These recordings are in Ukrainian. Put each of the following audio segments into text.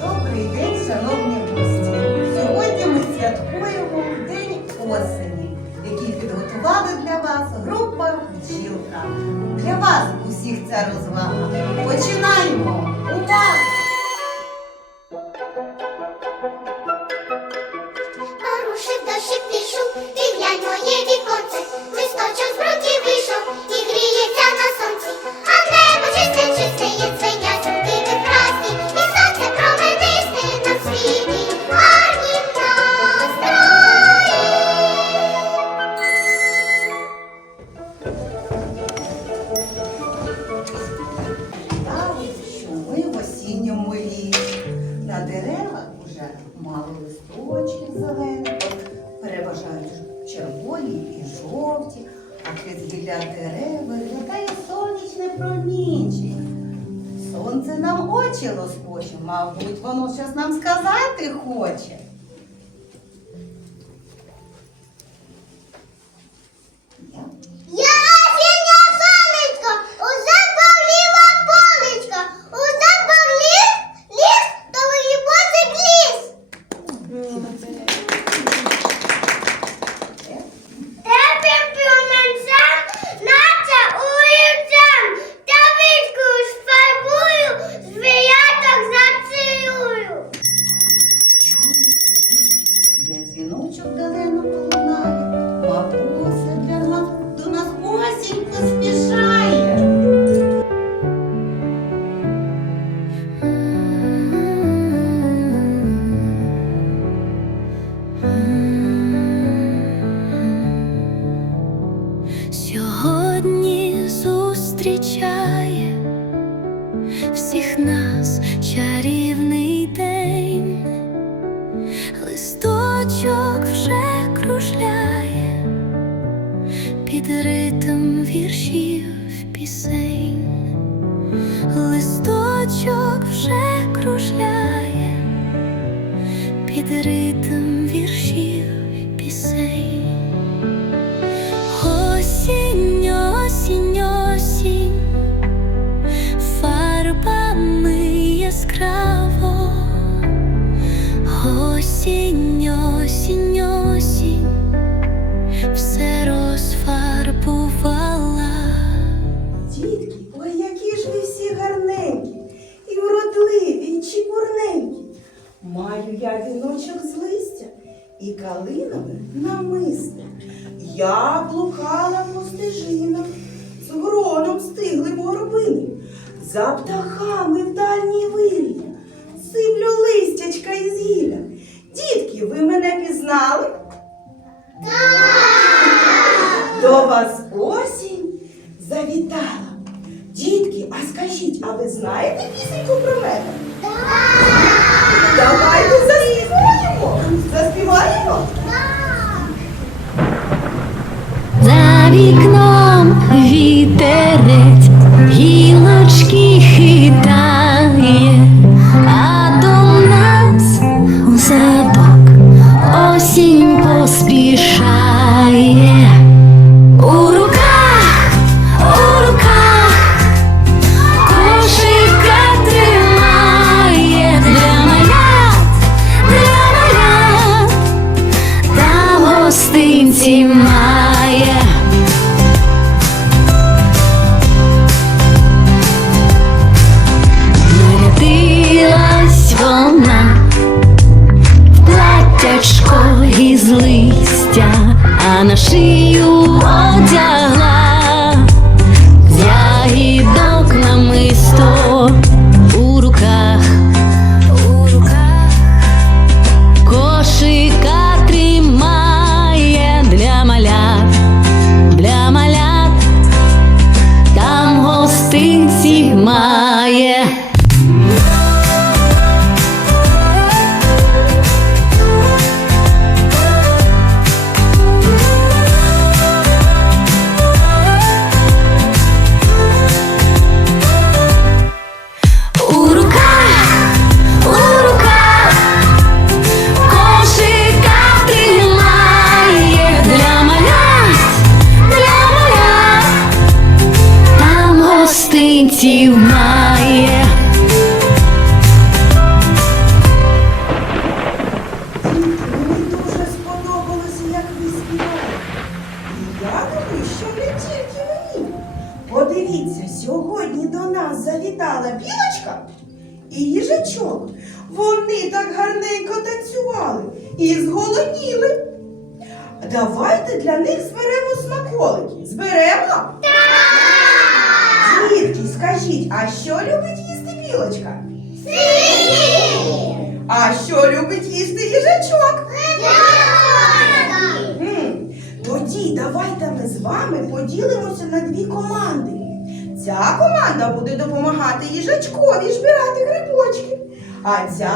Добрий день, шановні гості! Сьогодні ми святкуємо День осені, який підготували для вас група «Бджілка». Для вас усіх ця розвага. Починаємо! Увага! Порушив дощик пішов, в'янь моє віконце. А дерева гілля сонячне промінчення. Сонце нам очі розпоче, мабуть, воно щось нам сказати хоче. Яскраво, осінь, осінь, осінь, все розфарбувала. Дітки, ой, які ж ви всі гарненькі, і вродливі, і чіпурненькі. Маю я віночок з листя і калинове намисте. Я блукала по стежинах з гроном стиглим горобини, за птахами в дальній вирі, сиплю листячка із гілля. Дітки, ви мене пізнали? До вас осінь завітала. Дітки, а скажіть, а ви знаєте пісеньку про мене? Давайте а на шию гостинців має.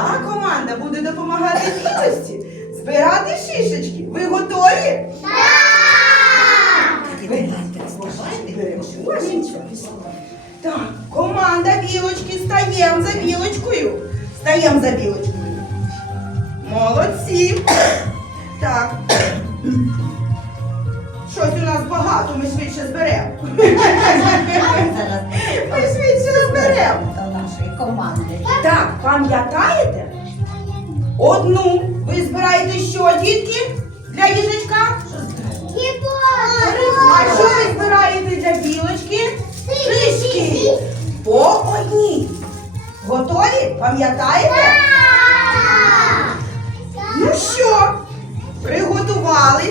А команда буде допомагати білості збирати шишечки. Ви готові? Так, команда білочки стаємо за білочкою. Стаємо за білочкою. Молодці. Так. Щось у нас багато, ми швидше зберемо. Ми швидше зберемо. Команди. Так, пам'ятаєте? Одну ви збираєте що, дітки? Для їжачка? А що ви збираєте для білочки? Шишки. По одній. Готові? Пам'ятаєте? Ну що, приготувались?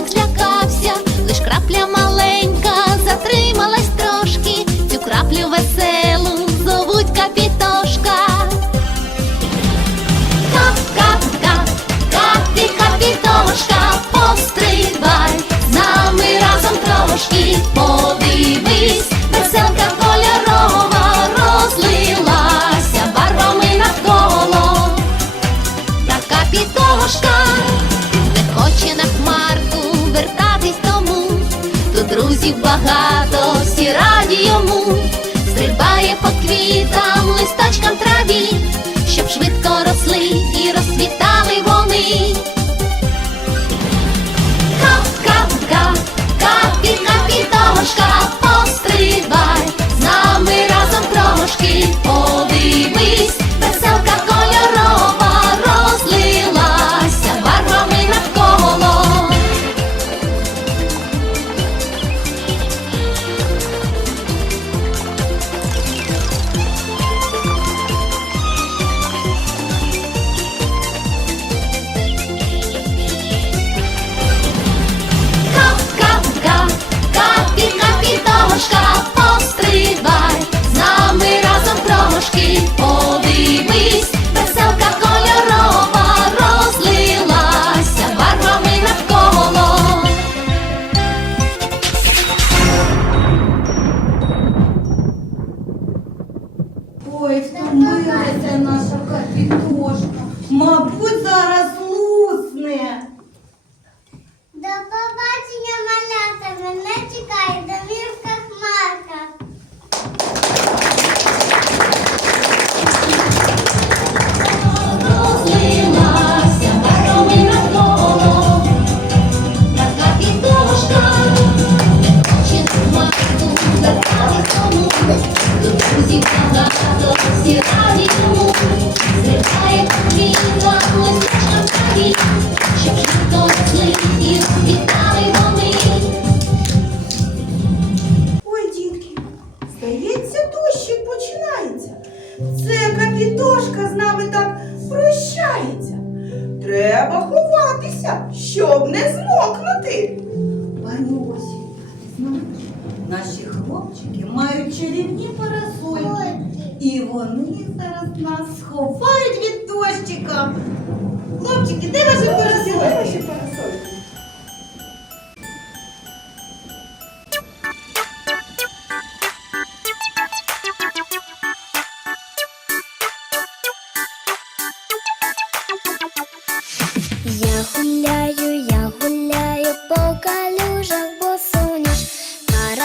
Мальчик для друзів багато, всі раді йому, стрибає по квітам, листочкам траві, щоб швидко росли і розцвітали вони. Кап-кап-кап, капі-капі, дошка пострибай. Rocky.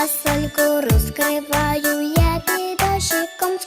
Сальку розкриваю я під дощиком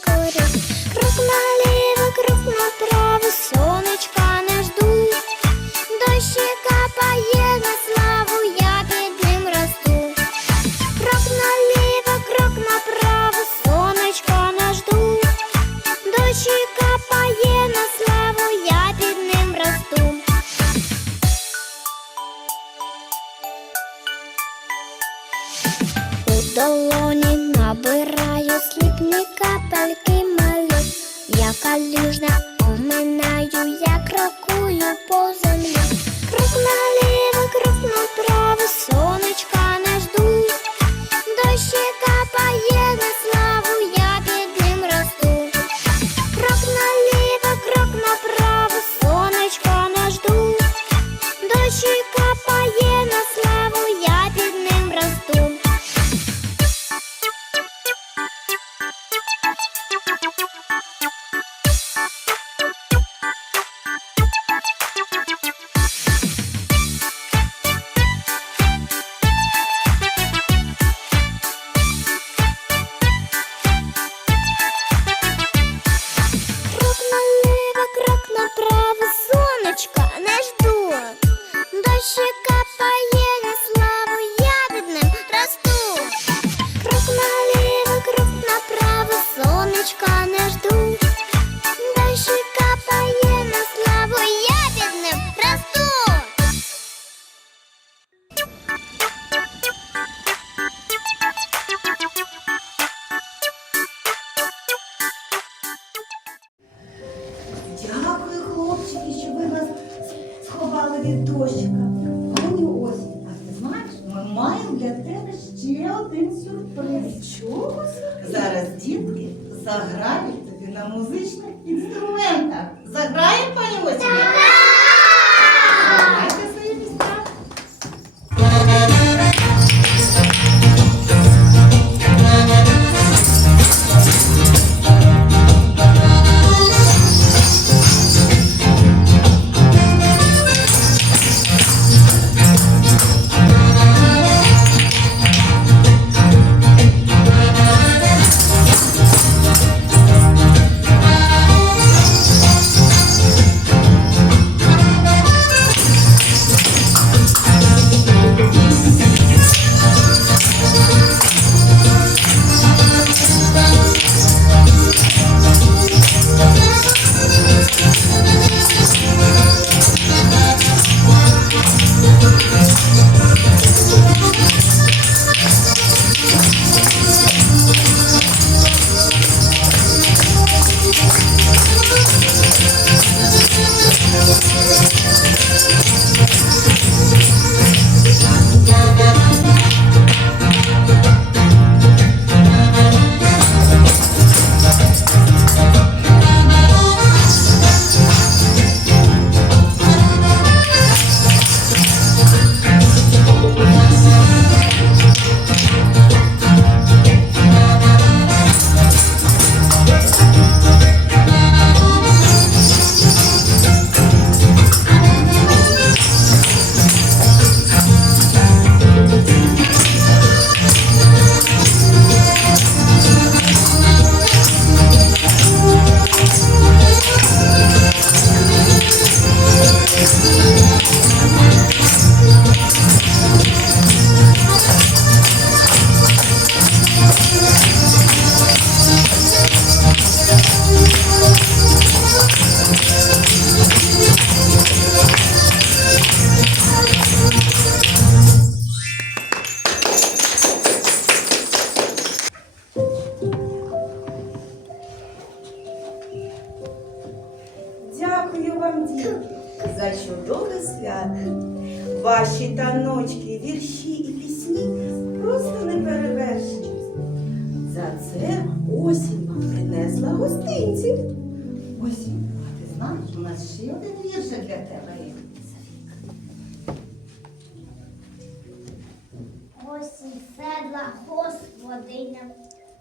і седла господиня,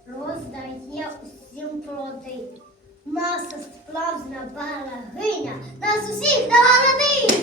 роздає усім плоди. Наша справжня берегиня, нас усіх на володи!